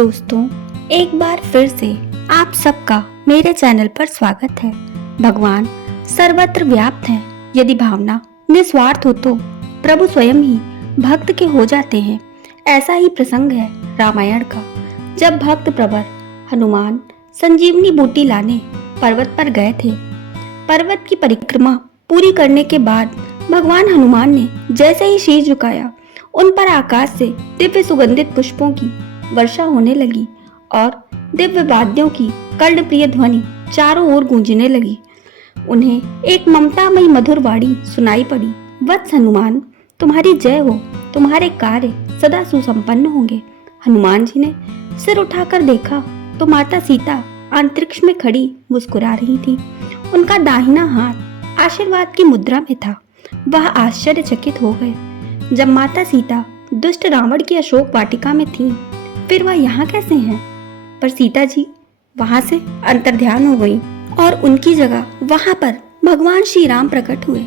दोस्तों, एक बार फिर से आप सबका मेरे चैनल पर स्वागत है। भगवान सर्वत्र व्याप्त हैं। यदि भावना निस्वार्थ हो तो प्रभु स्वयं ही भक्त के हो जाते हैं। ऐसा ही प्रसंग है रामायण का, जब भक्त प्रवर हनुमान संजीवनी बूटी लाने पर्वत पर गए थे। पर्वत की परिक्रमा पूरी करने के बाद भगवान हनुमान ने जैसे ही शीश झुकाया, उन पर आकाश से दिव्य सुगंधित पुष्पों की वर्षा होने लगी और दिव्य वाद्यों की कर्णप्रिय ध्वनि चारों ओर गूंजने लगी। उन्हें एक ममतामयी मधुर वाणी सुनाई पड़ी, वत्स हनुमान, तुम्हारी जय हो, तुम्हारे कार्य सदा सुसंपन्न होंगे। हनुमान जी ने सिर उठाकर देखा तो माता सीता अंतरिक्ष में खड़ी मुस्कुरा रही थी। उनका दाहिना हाथ आशीर्वाद की मुद्रा में था। वह आश्चर्यचकित हो गए। जब माता सीता दुष्ट रावण की अशोक वाटिका में थीं, फिर वह यहाँ कैसे हैं? पर सीता जी वहां से अंतर्ध्यान हो गई और उनकी जगह वहां पर भगवान श्री राम प्रकट हुए।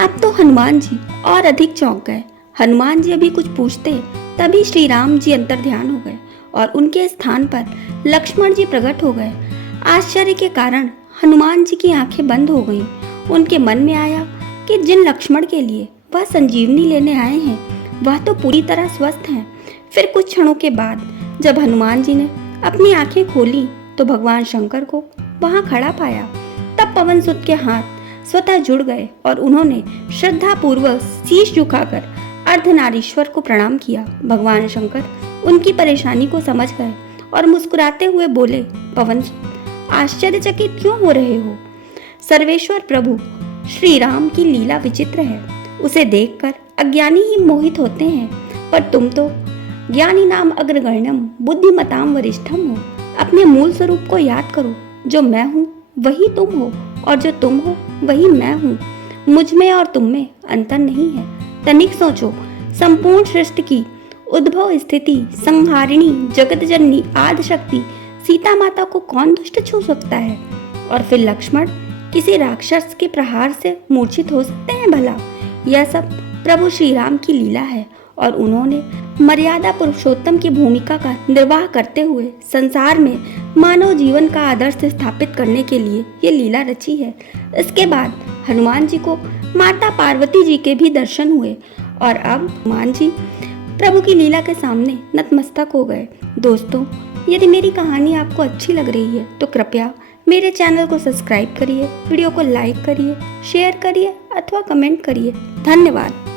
अब तो हनुमान जी और अधिक चौंक गए। हनुमान जी अभी कुछ पूछते तभी श्री राम जी अंतर्ध्यान हो गए और उनके स्थान पर लक्ष्मण जी प्रकट हो गए। आश्चर्य के कारण हनुमान जी की आंखें बंद हो गईं। उनके मन में आया कि जिन लक्ष्मण के लिए वह संजीवनी लेने आए हैं, वह तो पूरी तरह स्वस्थ हैं। फिर कुछ क्षणों के बाद जब हनुमान जी ने अपनी आंखें खोली तो भगवान शंकर को वहां खड़ा पाया। तब पवन सुत के हाथ स्वतः जुड़ गए और उन्होंने श्रद्धा पूर्वक शीश झुकाकर अर्धनारीश्वर को प्रणाम किया। भगवान शंकर उनकी परेशानी को समझ गए और मुस्कुराते हुए बोले, पवन सुत, आश्चर्यचकित क्यों हो रहे हो? सर्वेश्वर प्रभु श्री राम की लीला विचित्र है। उसे देखकर अज्ञानी ही मोहित होते हैं, पर तुम तो ज्ञानी नाम अग्रगण्यम बुद्धिमताम वरिष्ठम हो। अपने मूल स्वरूप को याद करो। जो मैं हूँ वही तुम हो और जो तुम हो वही मैं हूँ। मुझ में और तुम में अंतर नहीं है। तनिक सोचो, संपूर्ण सृष्टि की उद्भव स्थिति संहारिणी जगत जननी आदि शक्ति सीता माता को कौन दुष्ट छू सकता है? और फिर लक्ष्मण किसी राक्षस के प्रहार से मूर्छित हो सकते हैं भला? यह सब प्रभु श्री राम की लीला है और उन्होंने मर्यादा पुरुषोत्तम की भूमिका का निर्वाह करते हुए संसार में मानव जीवन का आदर्श स्थापित करने के लिए ये लीला रची है। इसके बाद हनुमान जी को माता पार्वती जी के भी दर्शन हुए और अब हनुमान जी प्रभु की लीला के सामने नतमस्तक हो गए। दोस्तों, यदि मेरी कहानी आपको अच्छी लग रही है तो कृपया मेरे चैनल को सब्सक्राइब करिए, वीडियो को लाइक करिए, शेयर करिए अथवा कमेंट करिए। धन्यवाद।